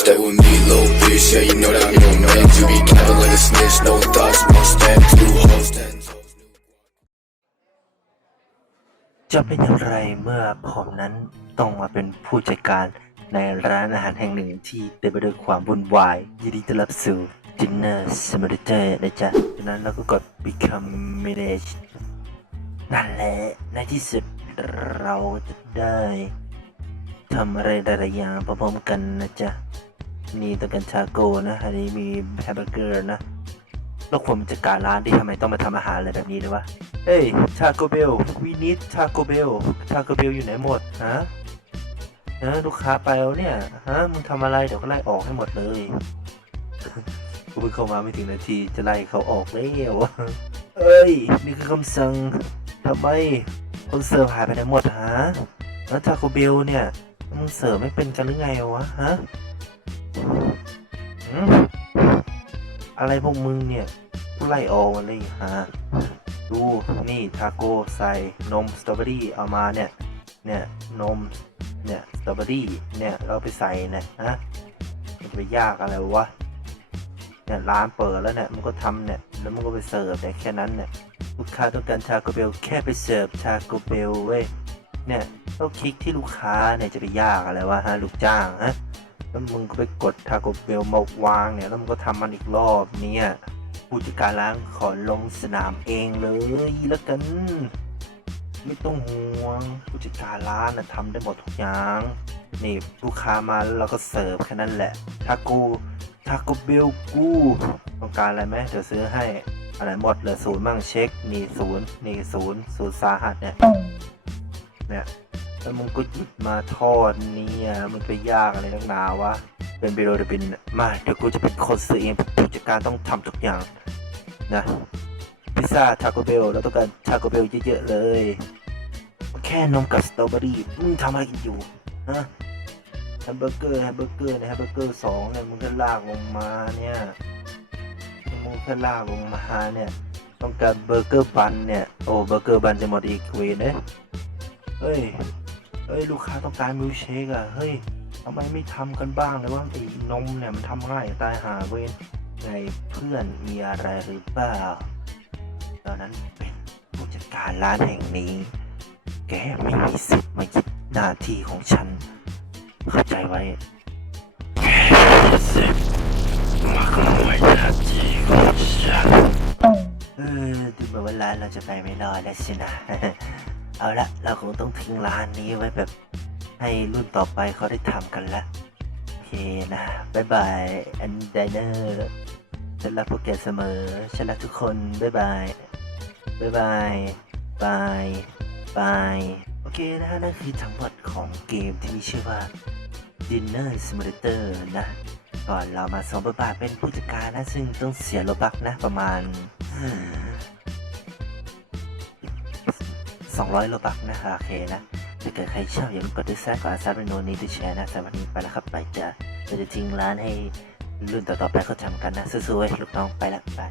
Stay with me, little bitch. Yeah, you know that I'm your man. You be careful like a snitch. No thoughts, no stand. Two hoes, ten จะเป็นอย่างไรเมื่อผมนั้นต้องมาเป็นผู้จัดการในร้านอาหารแห่งหนึ่งที่เต็มไปด้วยความวุ่นวาย ยินดีต้อนรับสู่ Dinner Simulator นะจ๊ะจากนั้นเราก็กด Become Manage นั่นแหละ ในที่สุดเราจะได้ทำอะไรหลายๆอย่างพร้อมๆกันนะจ๊ะ นี่ต้องการชาโกนะ อันนี้มีแฮมเบอร์เกอร์นะแล้วควรจัดการร้านที่ทำไมต้องมาทำอาหารอะไรแบบนี้ด้วยวะเฮ้ยชาโกเบลวีนิดชาโกเบลชาโกเบลอยู่ไหนหมดฮะฮะลูกค้าไปแล้วเนี่ยฮะมึงทำอะไรเดี๋ยวก็ไล่ออกให้หมดเลยกูเพิ่งเข้ามาไม่ถึงนาทีจะไล่เขาออกแล้วเอ้ยนี่คือคำสั่งทำไมคนเสิร์ฟหายไปไหนหมดฮะแล้วชาโกเบลเนี่ยมึงเสิร์ฟไม่เป็นกันหรือไงวะฮะ อะไรพวกมึงเนี่ยกูไล่ออกมาเลยฮะดูนี่ทาโก้ใส่นมสตรอเบอรี่เอามาเนี่ย เนี่ยนมเนี่ยสตรอเบอรี่เนี่ยเราไปใส่เนี่ยนะมันจะไปยากอะไรวะเนี่ยร้านเปิดแล้วเนี่ยมันก็ทำเนี่ยแล้วมันก็ไปเสิร์ฟเนี่ยแค่นั้นเนี่ยลูกค้าต้องการชาโกเบลแค่ไปเสิร์ฟชาโกเบลเว้ยเนี่ยต้องคลิกที่ลูกค้าเนี่ยจะไปยากอะไรวะฮะลูกจ้างฮะ แล้วมึงก็ไปกดทาโกเบลมาวางเนี่ย แล้วมึงก็ทำมันอีกรอบเนี่ยผู้จัดการร้านขอลงสนามเองเลยแล้วกัน ไม่ต้องห่วงผู้จัดการร้านนะทำได้หมดทุกอย่าง นี่ลูกค้ามาแล้วเราก็เสิร์ฟแค่นั้นแหละถ้ากูถ้ากูเบลกูต้องการอะไรไหมเดี๋ยวซื้อให้อะไรหมดเหลือศูนย์มั่งเช็คนี่ศูนย์นี่ศูนย์ศูนย์สาหัสเนี่ยเนี่ย แล้วมึงก็หยิบมาทอดเนี่ย มันไปยากอะไรนักหนาวะ เป็นเบโรเดบินมาเดี๋ยวกูจะเป็นคนซื้อเองผู้จัดการต้องทำทุกอย่างนะพิซซ่าทาโกเบลเราต้องการทาโกเบลเยอะๆเลย แค่นมกับสตรอเบอรี่มึงทำอะไรกันอยู่ฮะแฮมเบอร์เกอร์แฮมเบอร์เกอร์นี่ยแฮมเบอร์เกอร์สองเนี่ยมึงก็ลากลงมาเนี่ยมึงแค่ลากลงมาเนี่ยต้องการเบอร์เกอร์บันเนี่ยโอ้เบอร์เกอร์บันจะหมดอีกเวยเนี่ยเฮ้ย เฮ้ยลูกค้าต้องการมิลเชคอะเฮ้ยทำไมไม่ทำกันบ้างเลยว่าไอ้นมเนี่ยมันทำง่ายตายหาเว้ยไงเพื่อนมีอะไรหรือเปล่าตอนนั้นเป็นผู้จัดการร้านแห่งนี้ แกไม่มีสิทธิ์มายึดหน้าที่ของฉัน เข้าใจไว้แกมีสิทธิ์มาขโมยหน้าที่ของฉัน เออดูเหมือนว่าร้านเราจะไปไม่รอดแล้วสินะ เอาละเราคงต้องทิ้งร้านนี้ไว้แบบให้รุ่นต่อไปเขาได้ทำกันละโอเคนะบายบายอันไดเนอร์ฉันรักพวกแกเสมอฉันรักทุกคนบายบายบายบายบายบายโอเคนะฮะนั่นคือทั้งหมดของเกมที่มีชื่อว่า Dinner Simulator นะก่อนเรามาสมบทบาทเป็นผู้จัดการนะ ซึ่งต้องเสียโลบักนะประมาณ 200โลบักนะโอเคนะ ถ้าเกิดใครชอบอย่าลืมกดติดตามกดซับเป็นโนนี้ด้วยแชร์นะสำหรับวันนี้ไปแล้วครับไปจ้ะเราจะทิ้งร้านให้รุ่นต่อๆไปเขาทำกันนะสู้ๆไว้ลูกน้องไปละบาย